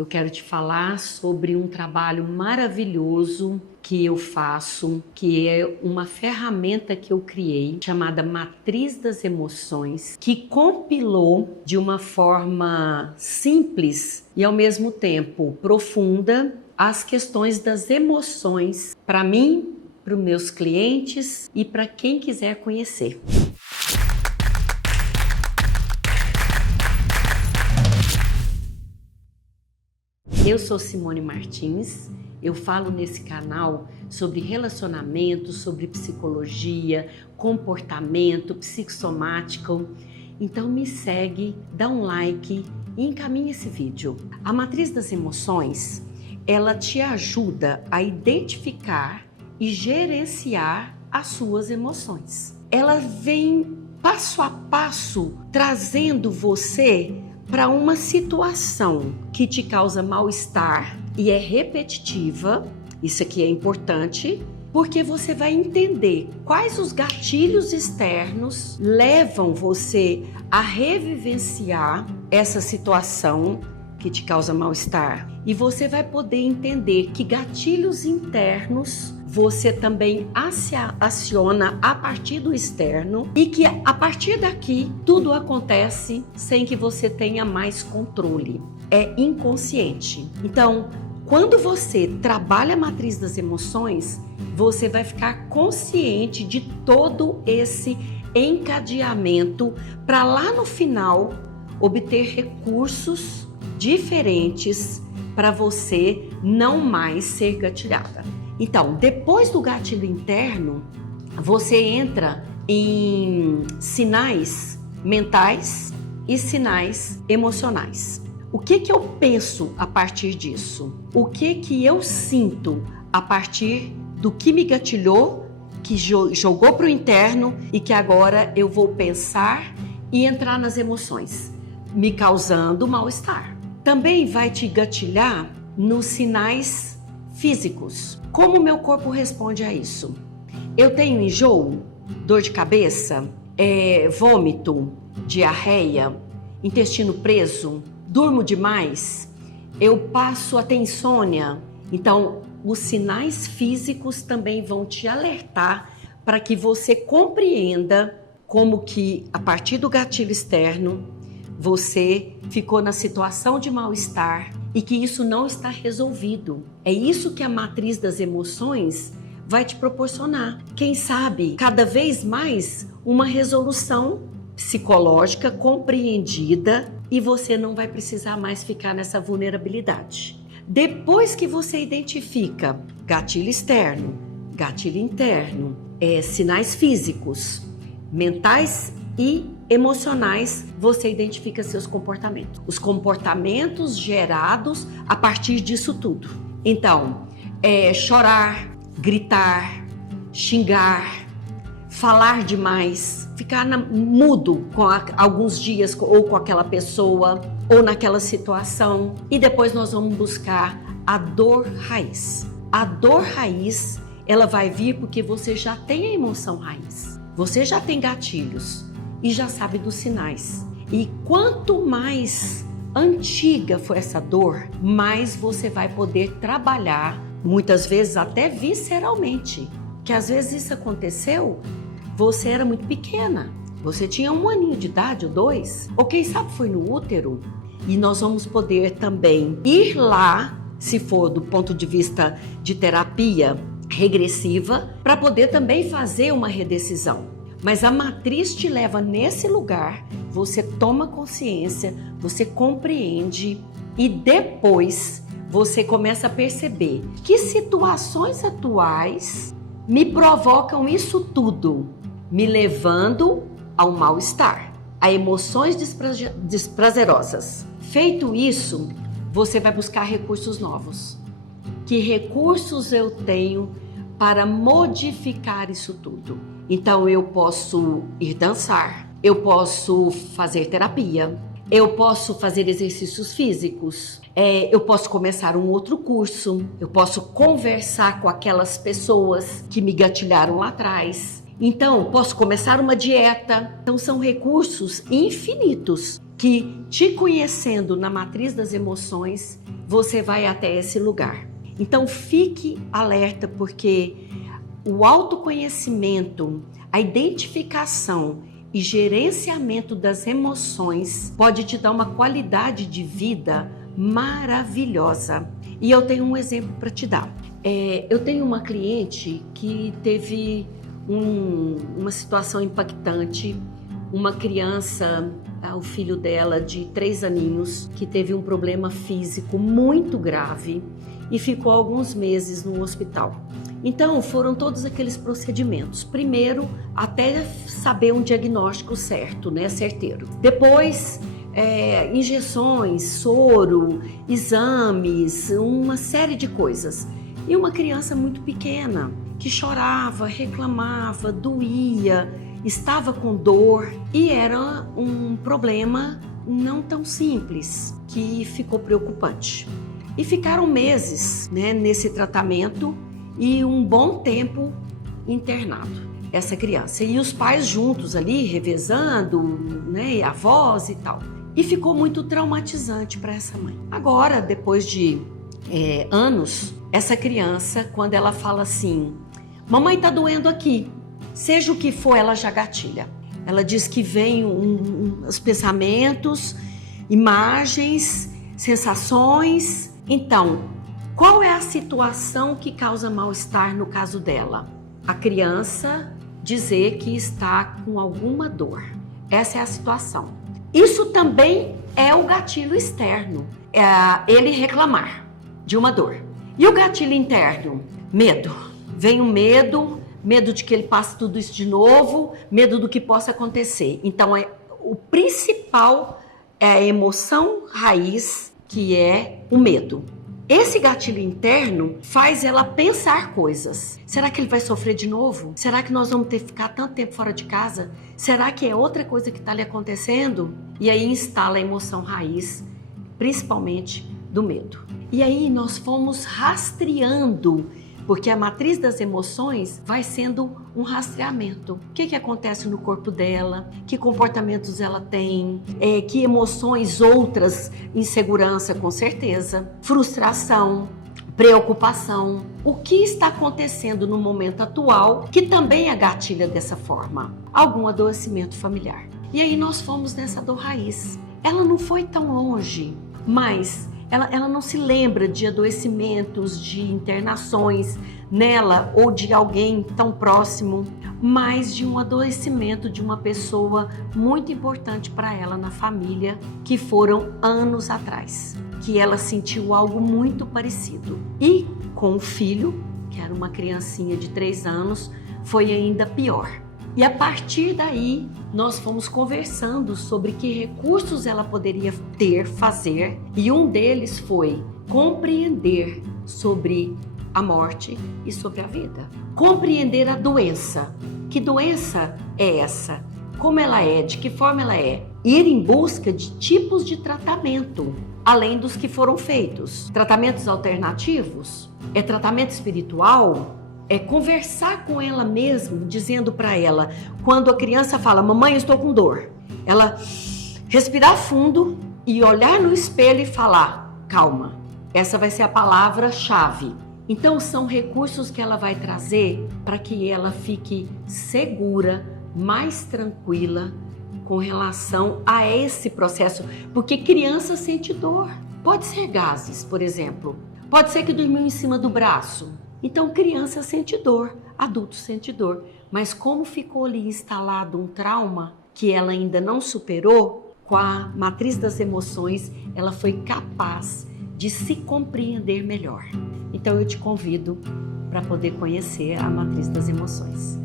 eu quero te falar sobre um trabalho maravilhoso que eu faço, que é uma ferramenta que eu criei, chamada Matriz das Emoções, que compilou de uma forma simples e ao mesmo tempo profunda as questões das emoções para mim, para os meus clientes e para quem quiser conhecer. Eu sou Simone Martins, eu falo nesse canal sobre relacionamento, sobre psicologia, comportamento, psicossomático. Então me segue, dá um like e encaminha esse vídeo. A Matriz das Emoções, ela te ajuda a identificar e gerenciar as suas emoções. Ela vem passo a passo trazendo você para uma situação que te causa mal-estar e é repetitiva. Isso aqui é importante, porque você vai entender quais os gatilhos externos levam você a revivenciar essa situação que te causa mal-estar. E você vai poder entender que gatilhos internos você também aciona a partir do externo e que a partir daqui tudo acontece sem que você tenha mais controle. É inconsciente. Então, quando você trabalha a matriz das emoções, você vai ficar consciente de todo esse encadeamento para lá no final obter recursos diferentes para você não mais ser gatilhada. Então, depois do gatilho interno, você entra em sinais mentais e sinais emocionais. O que eu penso a partir disso? O que eu sinto a partir do que me gatilhou, que jogou para o interno e que agora eu vou pensar e entrar nas emoções, me causando mal-estar. Também vai te gatilhar nos sinais físicos. Como o meu corpo responde a isso? Eu tenho enjoo, dor de cabeça, vômito, diarreia, intestino preso, durmo demais, eu passo a ter insônia. Então, os sinais físicos também vão te alertar para que você compreenda como que, a partir do gatilho externo, você ficou na situação de mal-estar e que isso não está resolvido. É isso que a matriz das emoções vai te proporcionar. Quem sabe, cada vez mais, uma resolução psicológica compreendida e você não vai precisar mais ficar nessa vulnerabilidade. Depois que você identifica gatilho externo, gatilho interno, sinais físicos, mentais e emocionais, você identifica seus comportamentos. Os comportamentos gerados a partir disso tudo. Então, chorar, gritar, xingar, falar demais, ficar mudo com alguns dias ou com aquela pessoa ou naquela situação. E depois nós vamos buscar a dor raiz. A dor raiz, ela vai vir porque você já tem a emoção raiz. Você já tem gatilhos e já sabe dos sinais. E quanto mais antiga for essa dor, mais você vai poder trabalhar, muitas vezes até visceralmente. Que às vezes isso aconteceu, você era muito pequena, você tinha 1 aninho de idade ou 2, ou quem sabe foi no útero. E nós vamos poder também ir lá, se for do ponto de vista de terapia regressiva, para poder também fazer uma redecisão. Mas a matriz te leva nesse lugar, você toma consciência, você compreende e depois você começa a perceber que situações atuais me provocam isso tudo, me levando ao mal-estar, a emoções desprazerosas. Feito isso, você vai buscar recursos novos. Que recursos eu tenho para modificar isso tudo? Então eu posso ir dançar, eu posso fazer terapia, eu posso fazer exercícios físicos, eu posso começar um outro curso, eu posso conversar com aquelas pessoas que me gatilharam lá atrás. Então, posso começar uma dieta. Então, são recursos infinitos que, te conhecendo na matriz das emoções, você vai até esse lugar. Então fique alerta, porque o autoconhecimento, a identificação e gerenciamento das emoções pode te dar uma qualidade de vida maravilhosa. E eu tenho um exemplo para te dar. Eu tenho uma cliente que teve uma situação impactante, uma criança, o filho dela de 3 aninhos, que teve um problema físico muito grave e ficou alguns meses no hospital. Então foram todos aqueles procedimentos. Primeiro, até saber um diagnóstico certo, né, certeiro. Depois, injeções, soro, exames, uma série de coisas. E uma criança muito pequena, que chorava, reclamava, doía, estava com dor, e era um problema não tão simples, que ficou preocupante. E ficaram meses, né, nesse tratamento e um bom tempo internado, essa criança. E os pais juntos ali, revezando, né, avós e tal. E ficou muito traumatizante para essa mãe. Agora, depois de anos, essa criança, quando ela fala assim, mamãe tá doendo aqui, seja o que for, ela já gatilha. Ela diz que vem os pensamentos, imagens, sensações. Então, qual é a situação que causa mal-estar no caso dela? A criança dizer que está com alguma dor. Essa é a situação. Isso também é o gatilho externo, ele reclamar de uma dor. E o gatilho interno? Medo. Vem o medo de que ele passe tudo isso de novo, medo do que possa acontecer. Então, o principal é a emoção raiz, que é o medo. Esse gatilho interno faz ela pensar coisas. Será que ele vai sofrer de novo? Será que nós vamos ter que ficar tanto tempo fora de casa? Será que é outra coisa que está ali acontecendo? E aí instala a emoção raiz, principalmente do medo. E aí nós fomos rastreando, porque a matriz das emoções vai sendo um rastreamento. O que acontece no corpo dela, que comportamentos ela tem, que emoções outras, insegurança com certeza, frustração, preocupação. O que está acontecendo no momento atual que também é gatilha dessa forma? Algum adoecimento familiar. E aí nós fomos nessa dor raiz. Ela não foi tão longe, mas ela não se lembra de adoecimentos, de internações nela ou de alguém tão próximo, mas de um adoecimento de uma pessoa muito importante para ela na família, que foram anos atrás, que ela sentiu algo muito parecido. E com o filho, que era uma criancinha de 3 anos, foi ainda pior. E a partir daí, nós fomos conversando sobre que recursos ela poderia fazer, e um deles foi compreender sobre a morte e sobre a vida. Compreender a doença. Que doença é essa? Como ela é? De que forma ela é? Ir em busca de tipos de tratamento, além dos que foram feitos. Tratamentos alternativos? É tratamento espiritual? É conversar com ela mesmo, dizendo para ela, quando a criança fala, mamãe, eu estou com dor, ela respirar fundo e olhar no espelho e falar, calma, essa vai ser a palavra-chave. Então são recursos que ela vai trazer para que ela fique segura, mais tranquila com relação a esse processo, porque criança sente dor. Pode ser gases, por exemplo, pode ser que dormiu em cima do braço. Então, criança sente dor, adulto sente dor, mas como ficou ali instalado um trauma que ela ainda não superou, com a matriz das emoções, ela foi capaz de se compreender melhor. Então, eu te convido para poder conhecer a matriz das emoções.